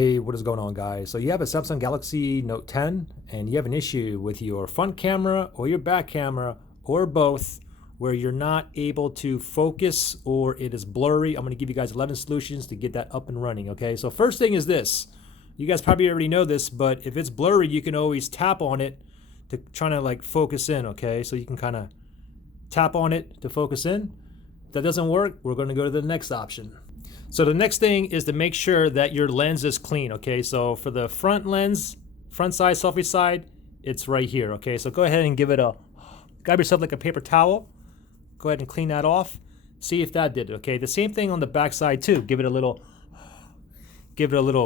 Hey, what is going on, guys? So you have a Samsung Galaxy Note 10 and you have an issue with your front camera or your back camera or both where you're not able to focus or it is blurry. I'm going to give you guys 11 solutions to get that up and running, okay? So first thing is this. You guys probably already know this, but if it's blurry, you can always tap on it to try to like focus in, okay? So you can kind of tap on it to focus in. If that doesn't work, we're going to go to the next option. So the next thing is to make sure that your lens is clean, okay? So for the front lens, front side, selfie side, it's right here, okay? So go ahead and grab yourself like a paper towel. Go ahead and clean that off. See if that did it, okay? The same thing on the back side too. Give it a little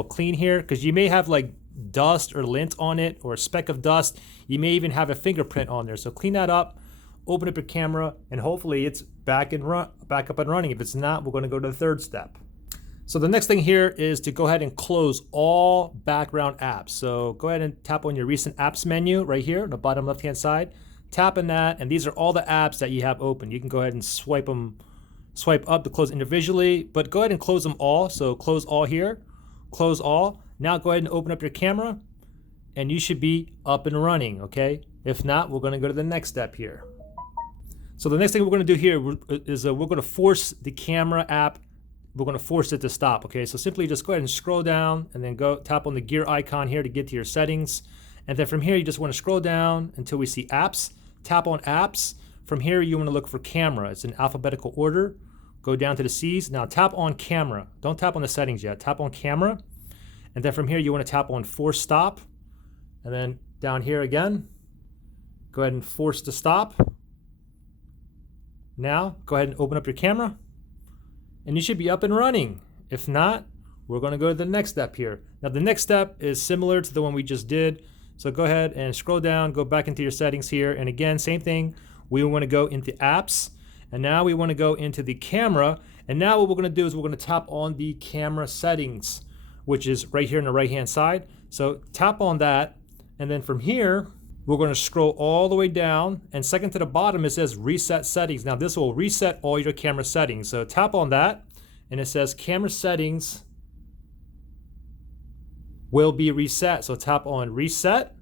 clean here because you may have like dust or lint on it or a speck of dust. You may even have a fingerprint on there. So clean that up, open up your camera, and hopefully it's back up and running. If it's not, we're gonna go to the third step. So the next thing here is to go ahead and close all background apps. So go ahead and tap on your recent apps menu right here on the bottom left-hand side. Tap on that, and these are all the apps that you have open. You can go ahead and swipe up to close individually, but go ahead and close them all. So close all here, close all. Now go ahead and open up your camera, and you should be up and running, okay? If not, we're gonna go to the next step here. So the next thing we're gonna do here is we're gonna force the camera app. We're going to force it to stop, okay? So simply just go ahead and scroll down and then go tap on the gear icon here to get to your settings. And then from here, you just want to scroll down until we see apps. Tap on apps. From here, you want to look for camera. It's in alphabetical order. Go down to the C's. Now tap on camera. Don't tap on the settings yet. Tap on camera. And then from here, you want to tap on force stop. And then down here again, go ahead and force to stop. Now, go ahead and open up your camera. And you should be up and running. If not, we're going to go to the next step here. Now the next step is similar to the one we just did. So go ahead and scroll down, go back into your settings here. And again, same thing. We want to go into apps. And now we want to go into the camera. And now what we're going to do is we're going to tap on the camera settings, which is right here on the right-hand side. So tap on that. And then from here, we're going to scroll all the way down, and second to the bottom, it says reset settings. Now this will reset all your camera settings. So tap on that, and it says camera settings will be reset. So tap on reset,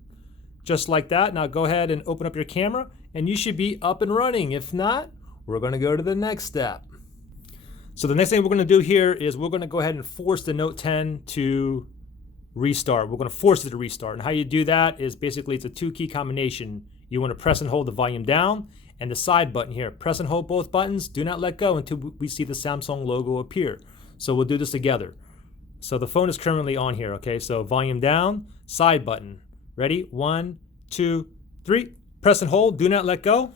just like that. Now go ahead and open up your camera, and you should be up and running. If not, we're going to go to the next step. So the next thing we're going to do here is we're going to go ahead and force the Note 10 to restart. We're going to force it to restart. And how you do that is basically it's a two-key combination. You want to press and hold the volume down and the side button here. Press and hold both buttons. Do not let go until we see the Samsung logo appear. So we'll do this together. So the phone is currently on here, okay? So volume down, side button. Ready? 1, 2, 3. Press and hold. Do not let go.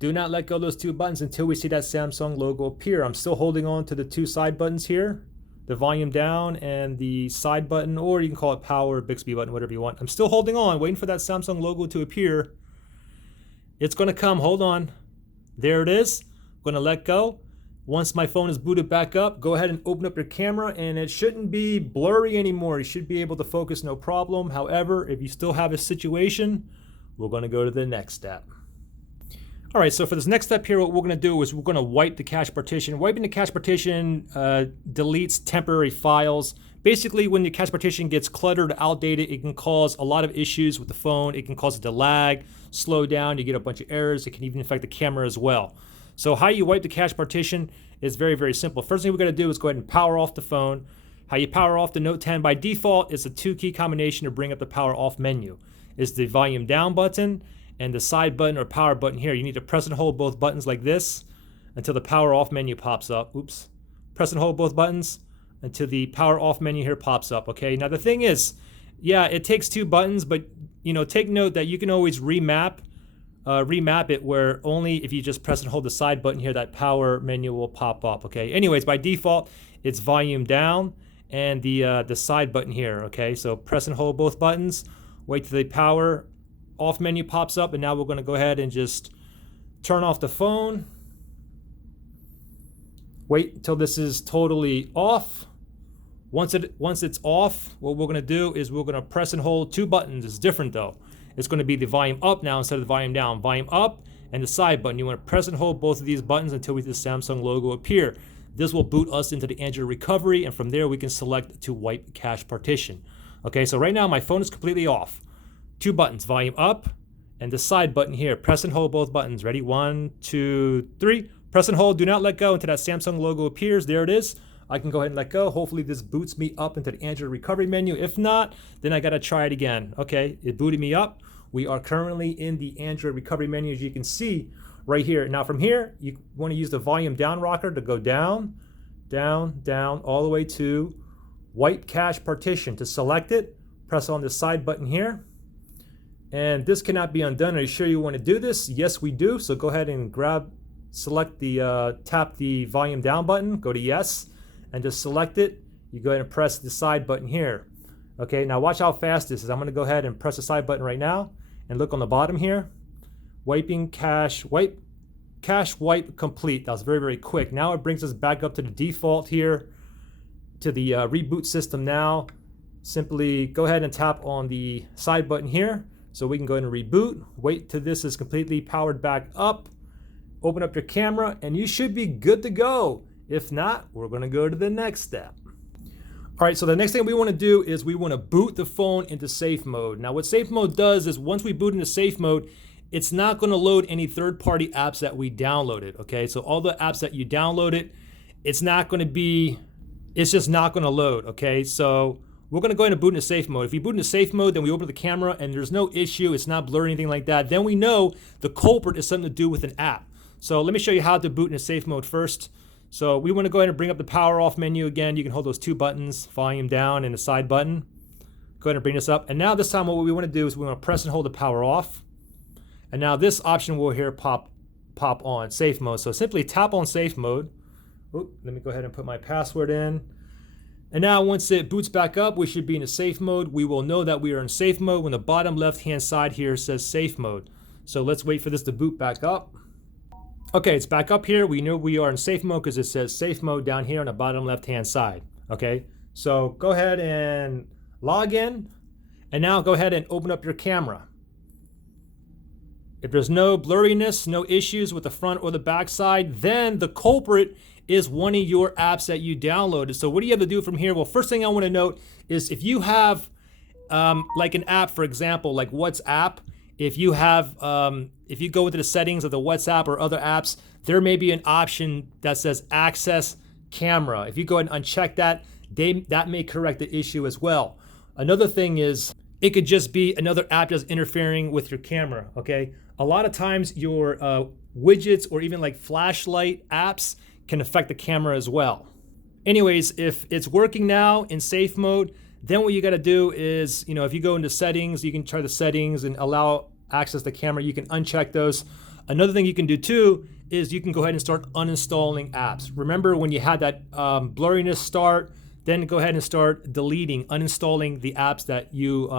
Do not let go of those two buttons until we see that Samsung logo appear. I'm still holding on to the two side buttons here. The volume down and the side button, or you can call it power, Bixby button, whatever you want. I'm still holding on, waiting for that Samsung logo to appear. It's going to come. Hold on. There it is. I'm going to let go. Once my phone is booted back up, go ahead and open up your camera, and it shouldn't be blurry anymore. You should be able to focus no problem. However, if you still have a situation, we're going to go to the next step. All right, so for this next step here, what we're going to do is we're going to wipe the cache partition. Wiping the cache partition deletes temporary files. Basically, when the cache partition gets cluttered, outdated, it can cause a lot of issues with the phone. It can cause it to lag, slow down, you get a bunch of errors. It can even affect the camera as well. So how you wipe the cache partition is very, very simple. First thing we're going to do is go ahead and power off the phone. How you power off the Note 10 by default is a two-key combination to bring up the power off menu. It's the volume down button and the side button or power button here. You need to press and hold both buttons like this until the power off menu pops up. Oops. Press and hold both buttons until the power off menu here pops up, okay? Now the thing is, yeah, it takes two buttons, but you know, take note that you can always remap it where only if you just press and hold the side button here, that power menu will pop up, okay? Anyways, by default, it's volume down and the side button here, okay? So press and hold both buttons, wait till the power off menu pops up, and now we're going to go ahead and just turn off the phone. Wait until this is totally off. Once it's off, what we're going to do is we're going to press and hold two buttons. It's different though. It's going to be the volume up now instead of the volume down. Volume up and the side button. You want to press and hold both of these buttons until we see the Samsung logo appear. This will boot us into the Android recovery, and from there we can select to wipe cache partition. Okay, so right now my phone is completely off. 2 buttons, volume up, and the side button here. Press and hold both buttons. Ready? 1, 2, 3. Press and hold. Do not let go until that Samsung logo appears. There it is. I can go ahead and let go. Hopefully this boots me up into the Android recovery menu. If not, then I gotta try it again. Okay, it booted me up. We are currently in the Android recovery menu, as you can see right here. Now from here, you want to use the volume down rocker to go down, down, down, all the way to wipe cache partition. To select it, press on the side button here. And this cannot be undone. Are you sure you want to do this? Yes, we do. So go ahead and select the, tap the volume down button, go to yes, and just select it. You go ahead and press the side button here. Okay, now watch how fast this is. I'm gonna go ahead and press the side button right now and look on the bottom here. Wiping cache, wipe complete. That was very, very quick. Now it brings us back up to the default here, to the reboot system now. Simply go ahead and tap on the side button here so we can go ahead and reboot. Wait till this is completely powered back up. Open up your camera and you should be good to go. If not, we're gonna go to the next step. All right, so the next thing we wanna do is we wanna boot the phone into safe mode. Now what safe mode does is once we boot into safe mode, it's not gonna load any third-party apps that we downloaded, okay? So all the apps that you downloaded, it's just not gonna load, okay? So we're gonna go ahead and boot into safe mode. If we boot into safe mode, then we open up the camera and there's no issue, it's not blurry or anything like that, then we know the culprit is something to do with an app. So let me show you how to boot into safe mode first. So we wanna go ahead and bring up the power off menu again. You can hold those 2 buttons, volume down and the side button. Go ahead and bring this up. And now this time what we wanna do is we wanna press and hold the power off. And now this option will here pop on, safe mode. So simply tap on safe mode. Oop, let me go ahead and put my password in. And now once it boots back up, we should be in a safe mode. We will know that we are in safe mode when the bottom left-hand side here says safe mode. So let's wait for this to boot back up. Okay, it's back up here. We know we are in safe mode because it says safe mode down here on the bottom left-hand side. Okay, so go ahead and log in. And now go ahead and open up your camera. If there's no blurriness, no issues with the front or the back side, then the culprit is one of your apps that you downloaded. So what do you have to do from here? Well, first thing I want to note is if you have like an app, for example, like WhatsApp, if you go into the settings of the WhatsApp or other apps, there may be an option that says access camera. If you go ahead and uncheck that, that may correct the issue as well. Another thing is it could just be another app that's interfering with your camera, okay? A lot of times your widgets or even like flashlight apps can affect the camera as well. Anyways, if it's working now in safe mode, then what you gotta do is, if you go into settings, you can try the settings and allow access to the camera, you can uncheck those. Another thing you can do too is you can go ahead and start uninstalling apps. Remember when you had that blurriness start, then go ahead and start deleting, uninstalling the apps that you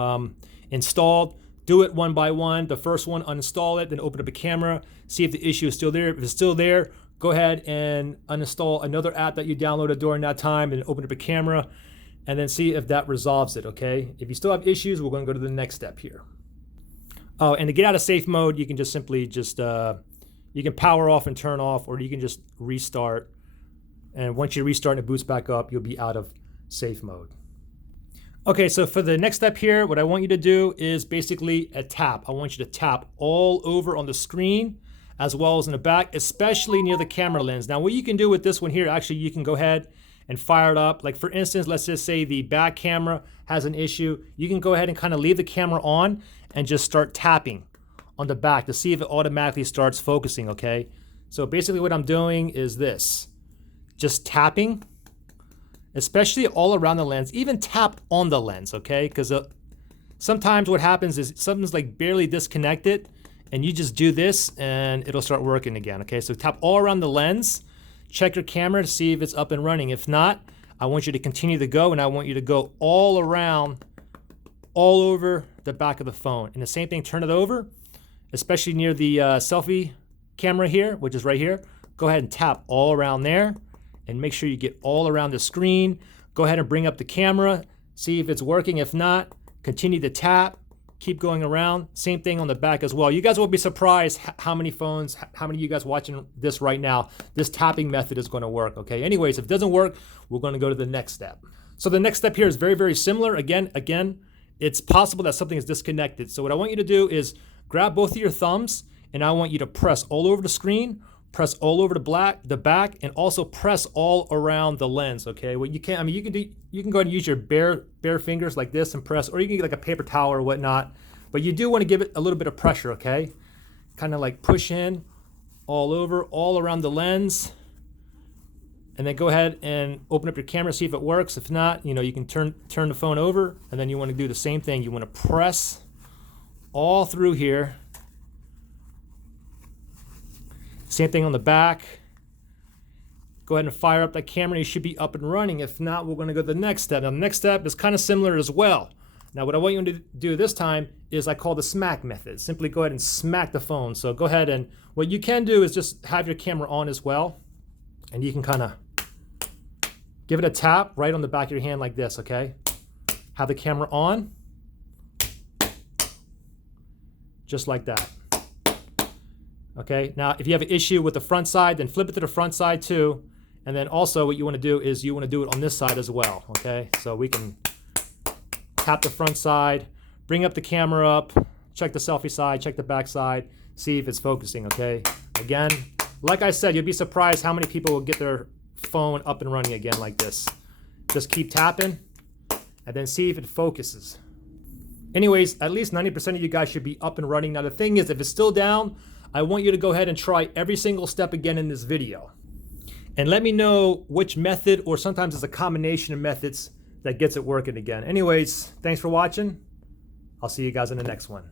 installed. Do it one by one. The first one, uninstall it, then open up a camera, see if the issue is still there. If it's still there, go ahead and uninstall another app that you downloaded during that time and open up a camera and then see if that resolves it, okay? If you still have issues, we're gonna go to the next step here. Oh, and to get out of safe mode, you can just simply you can power off and turn off, or you can just restart. And once you restart and it boots back up, you'll be out of safe mode. Okay, so for the next step here, what I want you to do is basically a tap. I want you to tap all over on the screen as well as in the back, especially near the camera lens. Now, what you can do with this one here, actually, you can go ahead and fire it up. Like for instance, let's just say the back camera has an issue. You can go ahead and kind of leave the camera on and just start tapping on the back to see if it automatically starts focusing, okay? So basically what I'm doing is this, just tapping, especially all around the lens, even tap on the lens, okay? Because sometimes what happens is something's like barely disconnected and you just do this and it'll start working again, okay? So tap all around the lens, check your camera to see if it's up and running. If not, I want you to continue to go and I want you to go all around, all over the back of the phone. And the same thing, turn it over, especially near the selfie camera here, which is right here. Go ahead and tap all around there and make sure you get all around the screen. Go ahead and bring up the camera, see if it's working. If not, continue to tap, keep going around. Same thing on the back as well. You guys will be surprised how many phones, how many of you guys watching this right now, this tapping method is going to work, okay? Anyways, if it doesn't work, we're going to go to the next step. So the next step here is very, very similar. Again, it's possible that something is disconnected. So what I want you to do is grab both of your thumbs, and I want you to press all over the screen, press all over the back, and also press all around the lens, okay? What you can, I mean, you can go ahead and use your bare fingers like this and press, or you can get like a paper towel or whatnot, but you do want to give it a little bit of pressure, okay? Kind of like push in all over, all around the lens, and then go ahead and open up your camera, see if it works. If not, you can turn the phone over, and then you want to do the same thing. You want to press all through here. Same thing on the back. Go ahead and fire up that camera. You should be up and running. If not, we're going to go to the next step. Now, the next step is kind of similar as well. Now, what I want you to do this time is I call the smack method. Simply go ahead and smack the phone. So go ahead, and what you can do is just have your camera on as well, and you can kind of give it a tap right on the back of your hand like this, okay? Have the camera on, just like that. Okay, now if you have an issue with the front side, then flip it to the front side too. And then also what you want to do is you want to do it on this side as well, okay? So we can tap the front side, bring up the camera up, check the selfie side, check the back side, see if it's focusing, okay? Again, like I said, you'll be surprised how many people will get their phone up and running again like this. Just keep tapping and then see if it focuses. Anyways, at least 90% of you guys should be up and running. Now the thing is, if it's still down, I want you to go ahead and try every single step again in this video. And let me know which method, or sometimes it's a combination of methods that gets it working again. Anyways, thanks for watching. I'll see you guys in the next one.